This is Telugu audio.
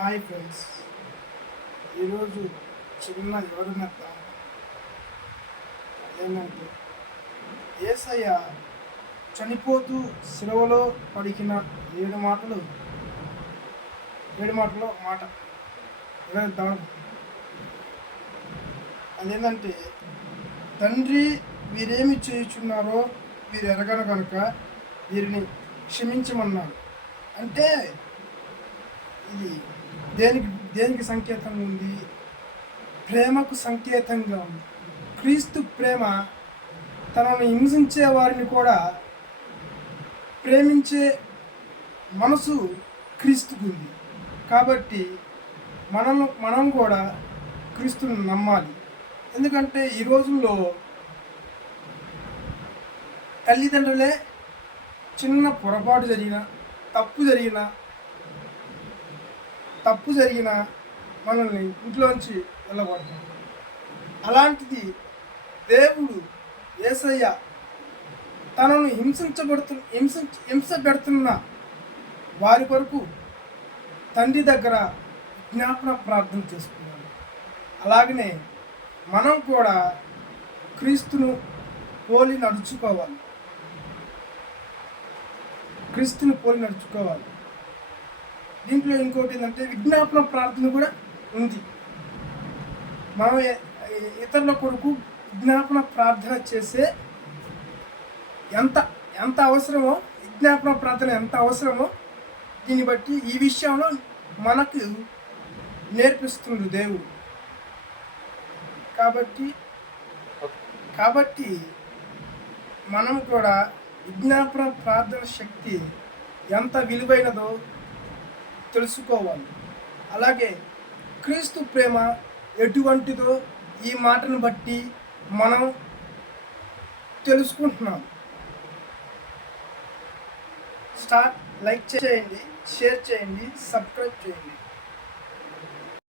హాయ్ ఫ్రెండ్స్, ఈరోజు చిన్న వివరణ ఏంటంటే యేసయ్య చనిపోతూ సిలువలో పలికిన ఏడు మాటలో మాట వివరిద్దాం. అదేంటంటే, తండ్రి వీరేమి చేయుచున్నారో వీరు ఎరగను కనుక వీరిని క్షమించమన్నాడు. అంటే ఇది దేనికి సంకేతంగా ఉంది? ప్రేమకు సంకేతంగా ఉంది. క్రీస్తు ప్రేమ తనను హింసించే వారిని కూడా ప్రేమించే మనసు క్రీస్తుకు ఉంది. కాబట్టి మనం కూడా క్రీస్తుని నమ్మాలి. ఎందుకంటే ఈ రోజుల్లో తల్లిదండ్రులే చిన్న పొరపాటు జరిగిన తప్పు జరిగిన మనల్ని ఇంట్లోంచి వెళ్ళగొడతాం. అలాంటిది దేవుడు యేసయ్య తనను హింస పెడుతున్న వారి కొరకు తండ్రి దగ్గర జ్ఞాపన ప్రార్థన చేసుకున్నాడు. అలాగనే మనం కూడా క్రీస్తును పోలి నడుచుకోవాలి. దీంట్లో ఇంకోటి ఏంటంటే, విజ్ఞాపన ప్రార్థన కూడా ఉంది. మనం ఇతరుల కొరకు విజ్ఞాపన ప్రార్థన చేసే ఎంత అవసరమో, విజ్ఞాపన ప్రార్థన ఎంత అవసరమో దీన్ని బట్టి ఈ విషయంలో మనకు నేర్పిస్తుంది దేవుడు. కాబట్టి మనం కూడా విజ్ఞాపన ప్రార్థన శక్తి ఎంత విలువైనదో తెలుసుకోవాలి. అలాగే క్రీస్తు ప్రేమ ఎటువంటిదో ఈ మాటను బట్టి మనం తెలుసుకుంటున్నాం. లైక్ చేయండి, షేర్ చేయండి, సబ్స్క్రైబ్ చేయండి.